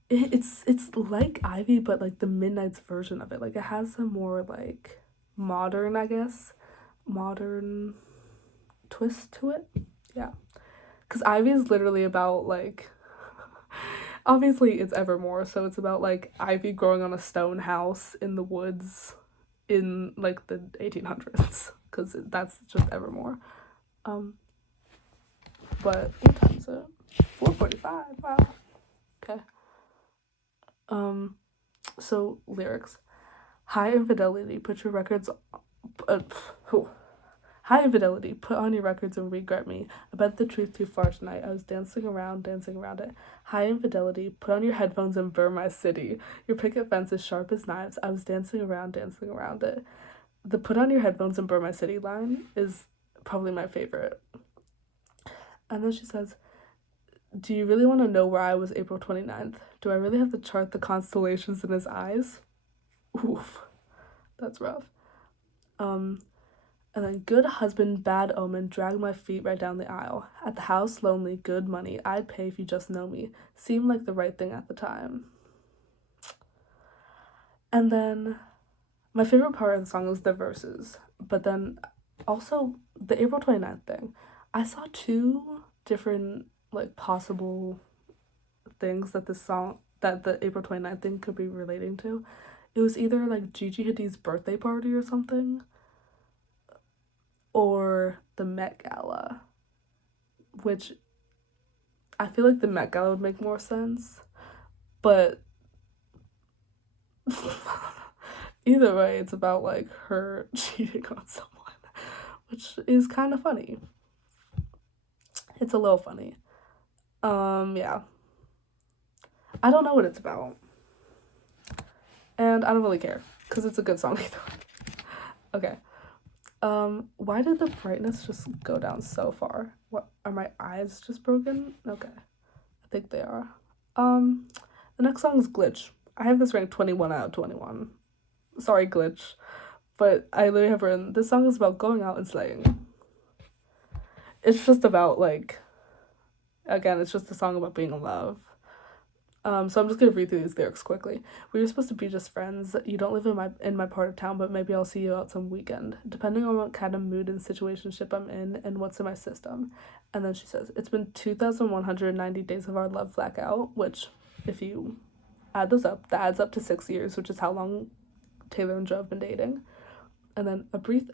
it's like Ivy, but, like, the Midnight's version of it. Like, it has some more, like, modern, I guess, modern twist to it. Yeah. Because Ivy is literally about, like, obviously it's Evermore, so it's about, like, Ivy growing on a stone house in the woods in, like, the 1800s. Because that's just Evermore. But what time is it? 4:45. Wow. Okay. So lyrics. High infidelity, put your records. High infidelity, put on your records and regret me. I bet the truth too far tonight. I was dancing around it. High infidelity, put on your headphones and burn my city. Your picket fence is sharp as knives. I was dancing around it. The put on your headphones and burn my city line is probably my favorite. And then she says, Do you really want to know where I was April 29th? Do I really have to chart the constellations in his eyes? Oof, that's rough. And then good husband, bad omen, drag my feet right down the aisle. At the house, lonely, good money, I'd pay if you just know me. Seemed like the right thing at the time. And then my favorite part of the song is the verses, but then also the April 29th thing. I saw two different like possible things that the April 29th thing could be relating to. It was either like Gigi Hadid's birthday party or something, or the Met Gala, which I feel like the Met Gala would make more sense, but either way, it's about like her cheating on someone, which is kind of funny. It's a little funny. Yeah. I don't know what it's about. And I don't really care, because it's a good song either. Okay. Why did the brightness just go down so far? What, are my eyes just broken? Okay. I think they are. The next song is Glitch. I have this ranked 21 out of 21. Sorry, Glitch. But I literally have written, this song is about going out and slaying. It's just about, like, again, it's just a song about being in love. So I'm just gonna read through these lyrics quickly. We were supposed to be just friends. You don't live in my part of town, but maybe I'll see you out some weekend, depending on what kind of mood and situationship I'm in and what's in my system. And then she says, it's been 2,190 days of our love blackout, which, if you add those up, that adds up to 6 years, which is how long Taylor and Joe have been dating. And then a brief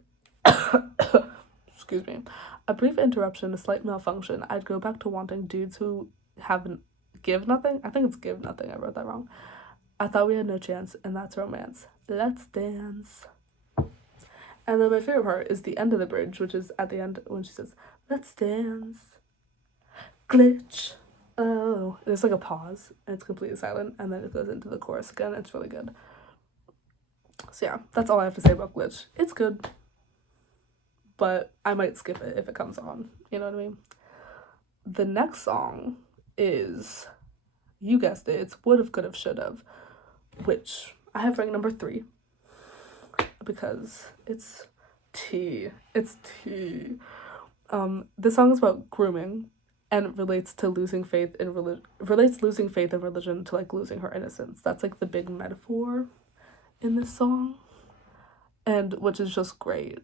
excuse me, a brief interruption, a slight malfunction. I'd go back to wanting dudes who haven't give nothing. I think it's give nothing. I wrote that wrong. I thought we had no chance, and that's romance. Let's dance. And then my favorite part is the end of the bridge, which is at the end when she says, let's dance. Glitch. Oh. There's like a pause, and it's completely silent, and then it goes into the chorus again. It's really good. So yeah, that's all I have to say about Glitch. It's good, but I might skip it if it comes on. You know what I mean? The next song is, you guessed it, it's Would've, Could've, Should've, which I have ranked number 3 because it's tea. It's tea. This song is about grooming and relates to losing faith in losing faith in religion to like losing her innocence. That's like the big metaphor in this song, and which is just great.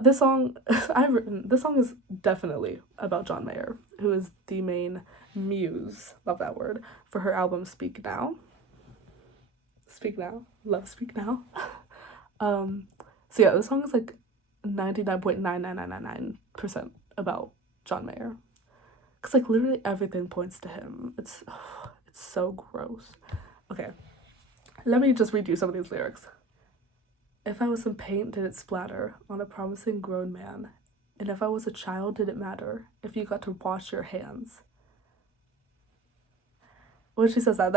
This song this song is definitely about John Mayer, who is the main muse, love that word, for her album Speak Now. Love Speak Now. So yeah, this song is like 99.99999% about John Mayer. Cause like literally everything points to him. It's so gross. Okay, let me just read you some of these lyrics. If I was some paint, did it splatter on a promising grown man? And if I was a child, did it matter if you got to wash your hands? When she says that,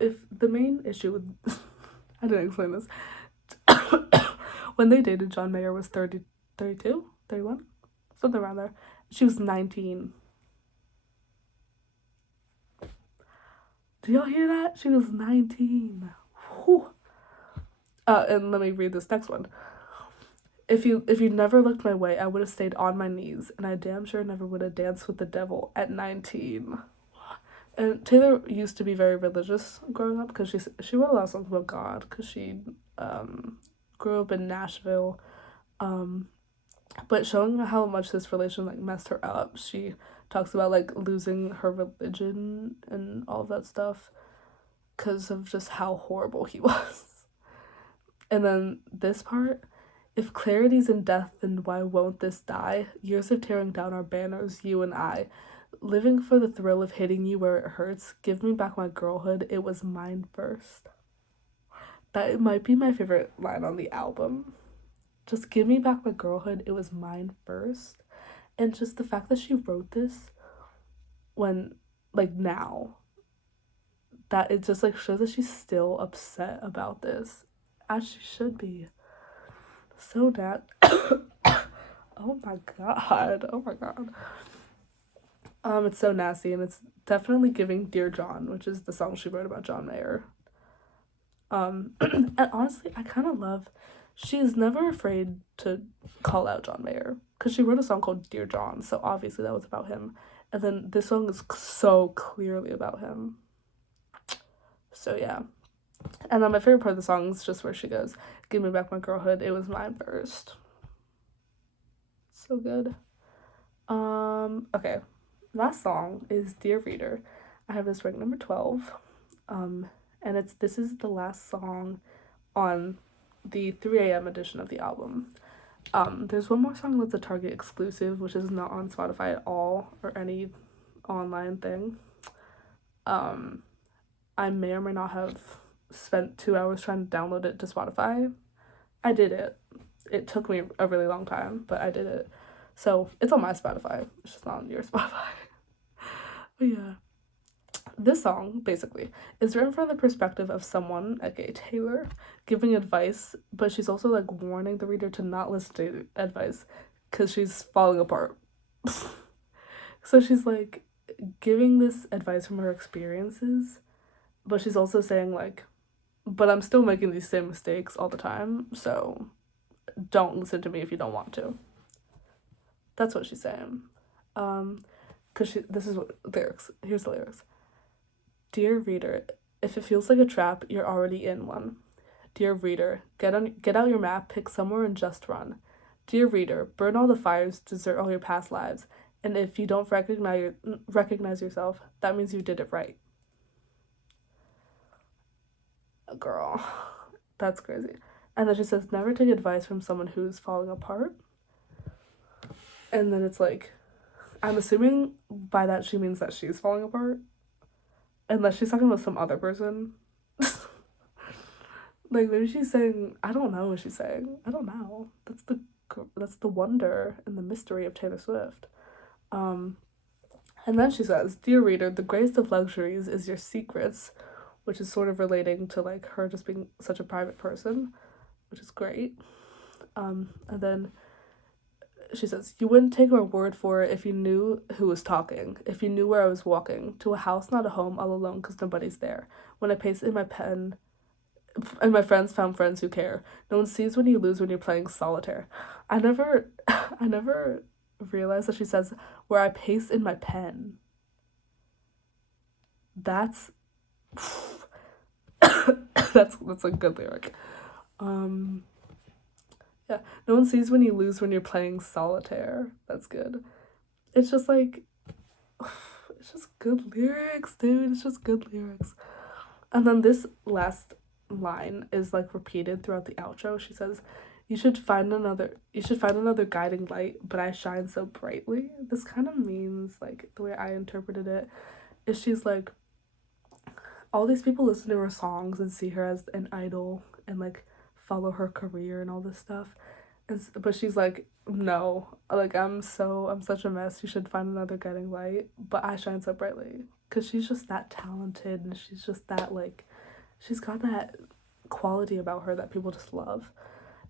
if the main issue with, I didn't explain this. When they dated, John Mayer was 30, 32, 31, something around there. She was 19. Do y'all hear that? She was 19. Whew. And let me read this next one. If you never looked my way, I would have stayed on my knees, and I damn sure never would have danced with the devil at 19. And Taylor used to be very religious growing up because she wrote a lot of songs about God because she grew up in Nashville. But showing how much this relation like messed her up, she talks about like losing her religion and all of that stuff because of just how horrible he was. And then this part, if clarity's in death, then why won't this die? Years of tearing down our banners, you and I. Living for the thrill of hitting you where it hurts. Give me back my girlhood. It was mine first. That might be my favorite line on the album. Just give me back my girlhood. It was mine first. And just the fact that she wrote this when, like, now, that it just like shows that she's still upset about this, as she should be. So that oh my god. It's so nasty, and it's definitely giving Dear John, which is the song she wrote about John Mayer. And honestly, I kind of love, she's never afraid to call out John Mayer, because she wrote a song called Dear John, so obviously that was about him. And then this song is so clearly about him. So yeah. And then my favorite part of the song is just where she goes, "Give me back my girlhood, it was mine first." So good. Okay. Last song is Dear Reader. I have this ranked number 12. And this is the last song on the 3 a.m. edition of the album. There's one more song that's a Target exclusive, which is not on Spotify at all or any online thing. I may or may not have spent 2 hours trying to download it to Spotify. I did it. It took me a really long time, but I did it. So it's on my Spotify. It's just not on your Spotify. But yeah. This song, basically, is written from the perspective of someone, aka Taylor, giving advice, but she's also, like, warning the reader to not listen to advice because she's falling apart. So she's, like, giving this advice from her experiences, but she's also saying, like, but I'm still making these same mistakes all the time, so don't listen to me if you don't want to. That's what she's saying. Because this is what lyrics. Here's the lyrics. Dear reader, if it feels like a trap, you're already in one. Dear reader, get out your map, pick somewhere and just run. Dear reader, burn all the fires, desert all your past lives, and if you don't recognize yourself, that means you did it right. Girl, that's crazy. And then she says, never take advice from someone who's falling apart. And then it's like, I'm assuming by that she means that she's falling apart. Unless she's talking about some other person. Like, maybe she's saying, I don't know what she's saying. I don't know. That's the wonder and the mystery of Taylor Swift. And then she says, dear reader, the greatest of luxuries is your secrets, which is sort of relating to, like, her just being such a private person, which is great. And then she says, you wouldn't take our word for it if you knew who was talking, if you knew where I was walking, to a house, not a home, all alone because nobody's there. When I paste in my pen, and my friends found friends who care. No one sees when you lose when you're playing solitaire. I never realized that she says, where I paste in my pen. That's that's a good lyric. Yeah, no one sees when you lose when you're playing solitaire. That's good. It's just like, it's just good lyrics, dude. It's just good lyrics. And then this last line is, like, repeated throughout the outro. She says, you should find another guiding light, but I shine so brightly. This kind of means, like, the way I interpreted it is she's like, all these people listen to her songs and see her as an idol and, like, follow her career and all this stuff. But she's like, no, like, I'm such a mess. You should find another guiding light, but I shine so brightly. Because she's just that talented, and she's just that, like, she's got that quality about her that people just love,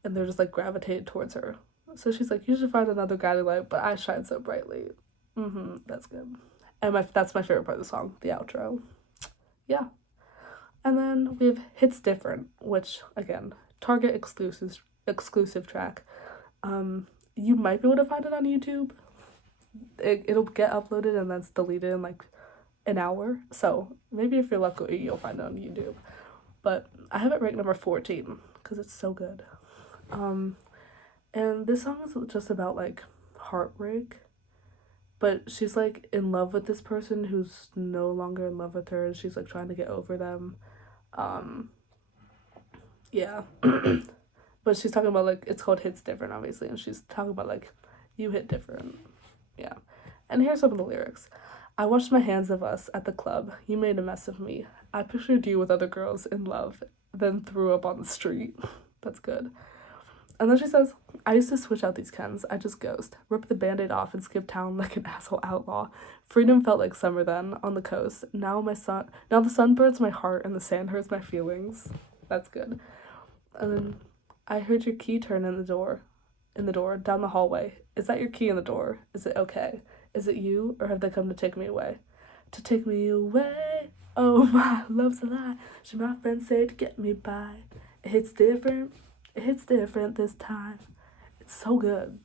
and they're just, like, gravitated towards her. So she's like, you should find another guiding light, but I shine so brightly. That's good. And that's my favorite part of the song, the outro. Yeah. And then we have Hits Different, which, again, Target exclusive track. You might be able to find it on YouTube. It'll get uploaded and that's deleted in, like, an hour. So maybe if you're lucky, you'll find it on YouTube. But I have it ranked number 14 because it's so good. And this song is just about, like, heartbreak. But she's, like, in love with this person who's no longer in love with her, and she's, like, trying to get over them. Yeah. But she's talking about, like, it's called Hits Different, obviously, and she's talking about, like, you hit different. Yeah. And here's some of the lyrics. I washed my hands of us at the club. You made a mess of me. I pictured you with other girls in love, then threw up on the street. That's good. And then she says, I used to switch out these Kens. I just ghost. Rip the Band-Aid off and skip town like an asshole outlaw. Freedom felt like summer then, on the coast. Now the sun burns my heart and the sand hurts my feelings. That's good. And then, I heard your key turn in the door, down the hallway. Is that your key in the door? Is it okay? Is it you, or have they come to take me away? To take me away. Oh, my love's a lie. Should my friends say to get me by? It hits different. It hits different this time. It's so good.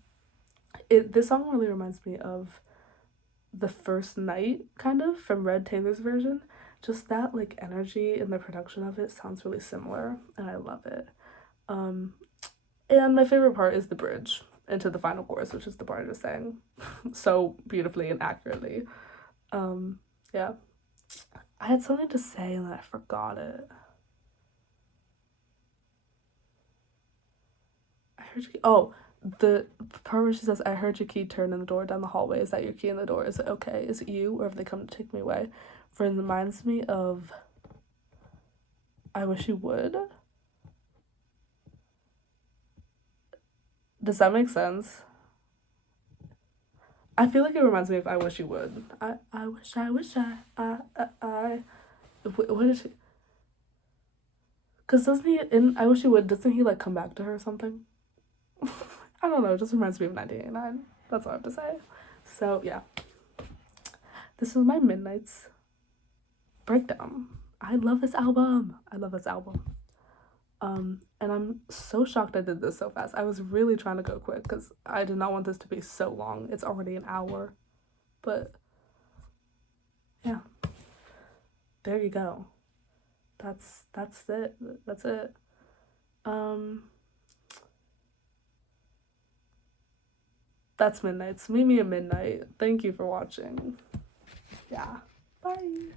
This song really reminds me of The First Night, kind of, from Red Taylor's version. Just that, like, energy and the production of it sounds really similar, and I love it. And my favorite part is the bridge into the final chorus, which is the part I just sang so beautifully and accurately. Yeah. I had something to say and then I forgot it. I heard you. Oh, the part where she says, I heard your key turn in the door down the hallway. Is that your key in the door? Is it okay? Is it you, or have they come to take me away? For it reminds me of I Wish You Would. Does that make sense? I feel like it reminds me of I Wish You Would. I wish, what is she? Because doesn't he, in I Wish You Would, doesn't he, like, come back to her or something? I don't know, it just reminds me of 1989. That's all I have to say. So, yeah. This is my Midnight's breakdown. I love this album. And I'm so shocked I did this so fast. I was really trying to go quick because I did not want this to be so long. It's already an hour. But, yeah. There you go. That's it. That's it. That's Midnight's. Meet me at midnight. Thank you for watching. Yeah. Bye.